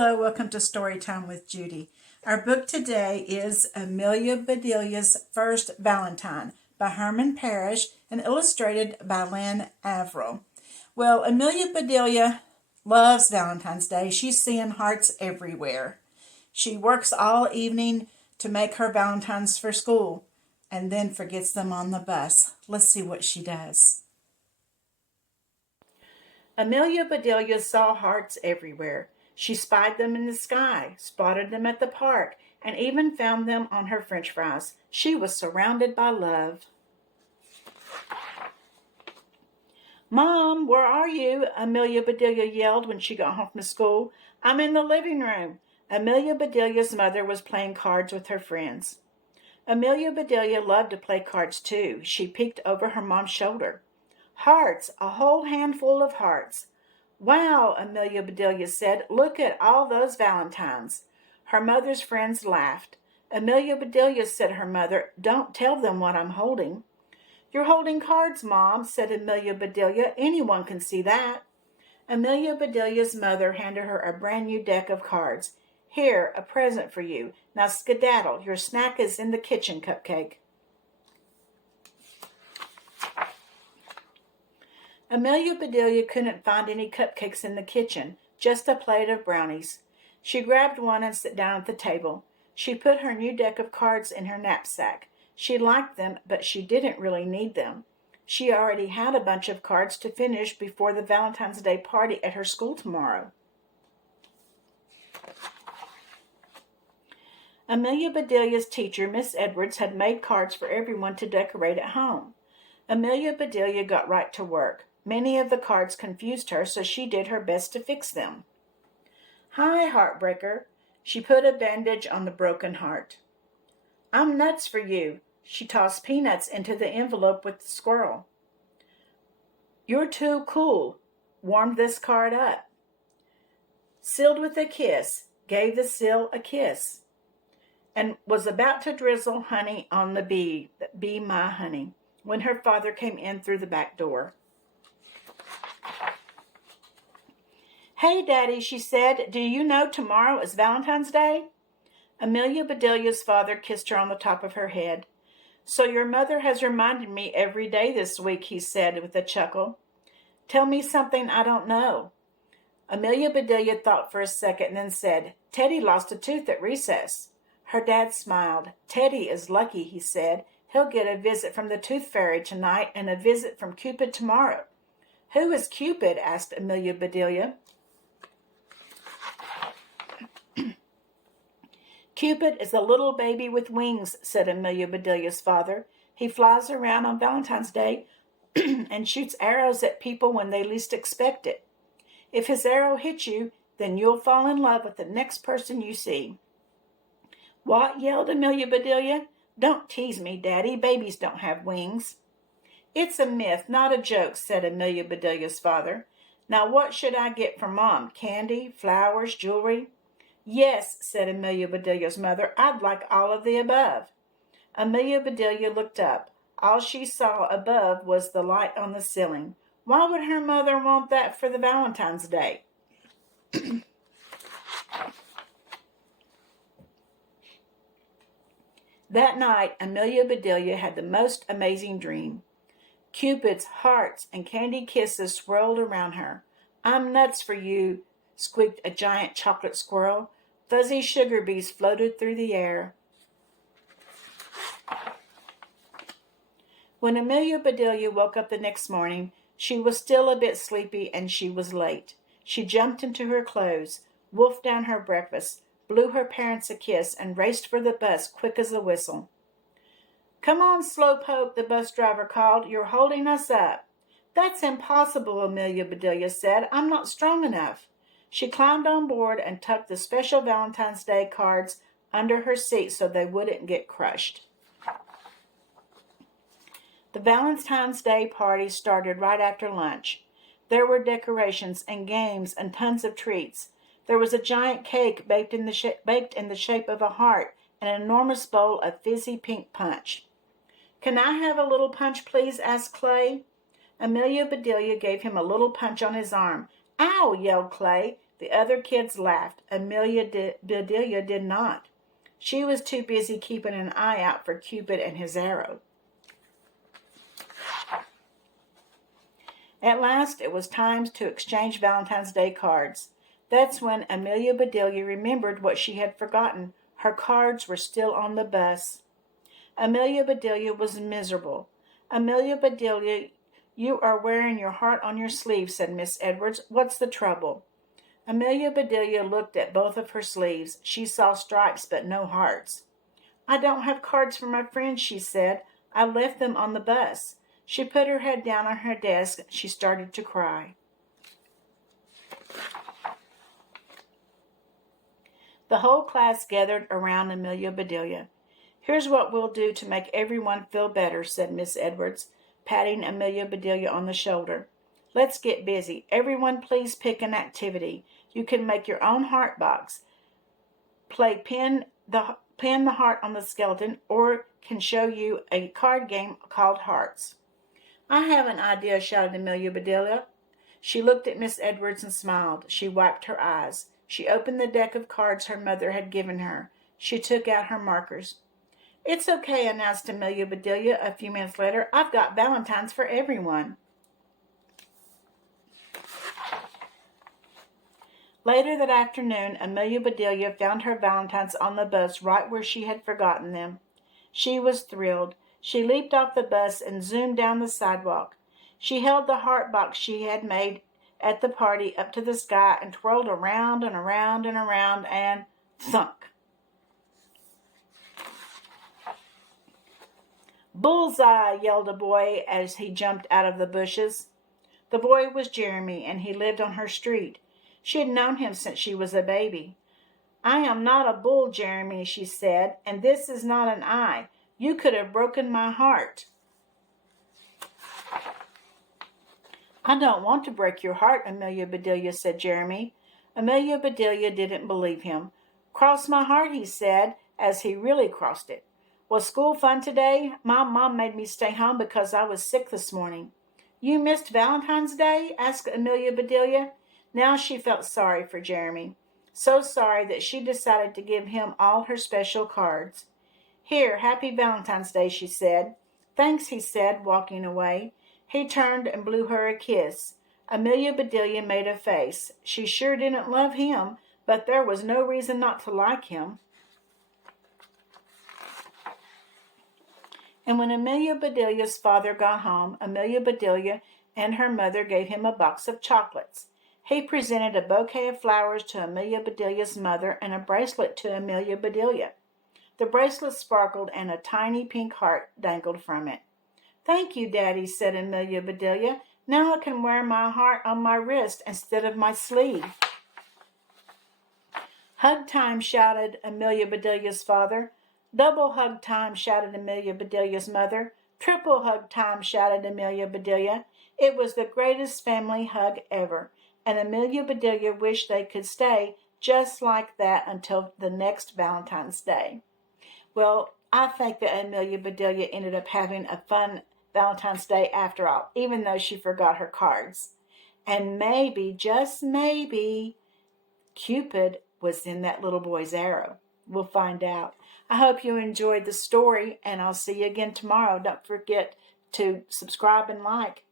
Hello, welcome to Storytime with Judy. Our book today is Amelia Bedelia's First Valentine by Herman Parrish and illustrated by Lynn Averill. Well, Amelia Bedelia loves Valentine's Day. She's seeing hearts everywhere. She works all evening to make her Valentines for school and then forgets them on the bus. Let's see what she does. Amelia Bedelia saw hearts everywhere. She spied them in the sky, spotted them at the park, and even found them on her french fries. She was surrounded by love. "Mom, where are you?" Amelia Bedelia yelled when she got home from school. "I'm in the living room." Amelia Bedelia's mother was playing cards with her friends. Amelia Bedelia loved to play cards too. She peeked over her mom's shoulder. "Hearts, a whole handful of hearts." "Wow," Amelia Bedelia said. "Look at all those Valentines." Her mother's friends laughed. Amelia Bedelia said to her mother, "Don't tell them what I'm holding." "You're holding cards, Mom," said Amelia Bedelia. "Anyone can see that." Amelia Bedelia's mother handed her a brand new deck of cards. "Here, a present for you. Now skedaddle. Your snack is in the kitchen, Cupcake." Amelia Bedelia couldn't find any cupcakes in the kitchen, just a plate of brownies. She grabbed one and sat down at the table. She put her new deck of cards in her knapsack. She liked them, but she didn't really need them. She already had a bunch of cards to finish before the Valentine's Day party at her school tomorrow. Amelia Bedelia's teacher, Miss Edwards, had made cards for everyone to decorate at home. Amelia Bedelia got right to work. Many of the cards confused her, so she did her best to fix them. "Hi, Heartbreaker." She put a bandage on the broken heart. "I'm nuts for you." She tossed peanuts into the envelope with the squirrel. "You're too cool." Warmed this card up. "Sealed with a kiss." Gave the seal a kiss. And was about to drizzle honey on the bee, "Be my honey," when her father came in through the back door. "Hey, Daddy," she said, "do you know tomorrow is Valentine's Day?" Amelia Bedelia's father kissed her on the top of her head. "So your mother has reminded me every day this week," he said with a chuckle. "Tell me something I don't know." Amelia Bedelia thought for a second and then said, "Teddy lost a tooth at recess." Her dad smiled. "Teddy is lucky," he said. "He'll get a visit from the Tooth Fairy tonight and a visit from Cupid tomorrow." "Who is Cupid?" asked Amelia Bedelia. "Cupid is a little baby with wings," said Amelia Bedelia's father. "He flies around on Valentine's Day and shoots arrows at people when they least expect it. If his arrow hits you, then you'll fall in love with the next person you see." "What?" yelled Amelia Bedelia. "Don't tease me, Daddy. Babies don't have wings." "It's a myth, not a joke," said Amelia Bedelia's father. "Now what should I get for Mom? Candy, flowers, jewelry?" "Yes," said Amelia Bedelia's mother. "I'd like all of the above." Amelia Bedelia looked up. All she saw above was the light on the ceiling. Why would her mother want that for the Valentine's Day? That night, Amelia Bedelia had the most amazing dream. Cupid's hearts and candy kisses swirled around her. "I'm nuts for you," squeaked a giant chocolate squirrel. Fuzzy sugar bees floated through the air. When Amelia Bedelia woke up the next morning, she was still a bit sleepy and she was late. She jumped into her clothes, wolfed down her breakfast, blew her parents a kiss, and raced for the bus quick as a whistle. "Come on, Slowpoke," the bus driver called. "You're holding us up." "That's impossible," Amelia Bedelia said. "I'm not strong enough." She climbed on board and tucked the special Valentine's Day cards under her seat so they wouldn't get crushed. The Valentine's Day party started right after lunch. There were decorations and games and tons of treats. There was a giant cake baked in the shape of a heart and an enormous bowl of fizzy pink punch. "Can I have a little punch, please?" asked Clay. Amelia Bedelia gave him a little punch on his arm. "Ow!" yelled Clay. The other kids laughed. Bedelia did not. She was too busy keeping an eye out for Cupid and his arrow. At last, it was time to exchange Valentine's Day cards. That's when Amelia Bedelia remembered what she had forgotten. Her cards were still on the bus. Amelia Bedelia was miserable. Amelia Bedelia, you are wearing your heart on your sleeve, said Miss Edwards. What's the trouble? Amelia Bedelia looked at both of her sleeves. She saw stripes but no hearts. I don't have cards for my friends, she said. I left them on the bus. She put her head down on her desk. She started to cry. The whole class gathered around Amelia Bedelia. Here's what we'll do to make everyone feel better, said Miss Edwards, patting Amelia Bedelia on the shoulder. Let's get busy. Everyone please pick an activity. You can make your own heart box, play pin the heart on the skeleton, or can show you a card game called Hearts. I have an idea, shouted Amelia Bedelia. She looked at Miss Edwards and smiled. She wiped her eyes. She opened the deck of cards her mother had given her. She took out her markers. It's okay, announced Amelia Bedelia a few minutes later. I've got Valentines for everyone. Later that afternoon, Amelia Bedelia found her Valentines on the bus right where she had forgotten them. She was thrilled. She leaped off the bus and zoomed down the sidewalk. She held the heart box she had made at the party up to the sky and twirled around and around and around and thunk. Bullseye, yelled a boy as he jumped out of the bushes. The boy was Jeremy, and he lived on her street. She had known him since she was a baby. I am not a bull, Jeremy, she said, and this is not an eye. You could have broken my heart. I don't want to break your heart, Amelia Bedelia, said Jeremy. Amelia Bedelia didn't believe him. Cross my heart, he said, as he really crossed it. Was school fun today? My mom made me stay home because I was sick this morning. You missed Valentine's Day? Asked Amelia Bedelia. Now she felt sorry for Jeremy. So sorry that she decided to give him all her special cards. Here, happy Valentine's Day, she said. Thanks, he said, walking away. He turned and blew her a kiss. Amelia Bedelia made a face. She sure didn't love him, but there was no reason not to like him. And when Amelia Bedelia's father got home, Amelia Bedelia and her mother gave him a box of chocolates. He presented a bouquet of flowers to Amelia Bedelia's mother and a bracelet to Amelia Bedelia. The bracelet sparkled and a tiny pink heart dangled from it. Thank you, Daddy, said Amelia Bedelia. Now I can wear my heart on my wrist instead of my sleeve. Hug time, shouted Amelia Bedelia's father. Double hug time, shouted Amelia Bedelia's mother. Triple hug time, shouted Amelia Bedelia. It was the greatest family hug ever, and Amelia Bedelia wished they could stay just like that until the next Valentine's Day. Well, I think that Amelia Bedelia ended up having a fun Valentine's Day after all, even though she forgot her cards. And maybe, just maybe, Cupid was in that little boy's arrow. We'll find out. I hope you enjoyed the story, and I'll see you again tomorrow. Don't forget to subscribe and like.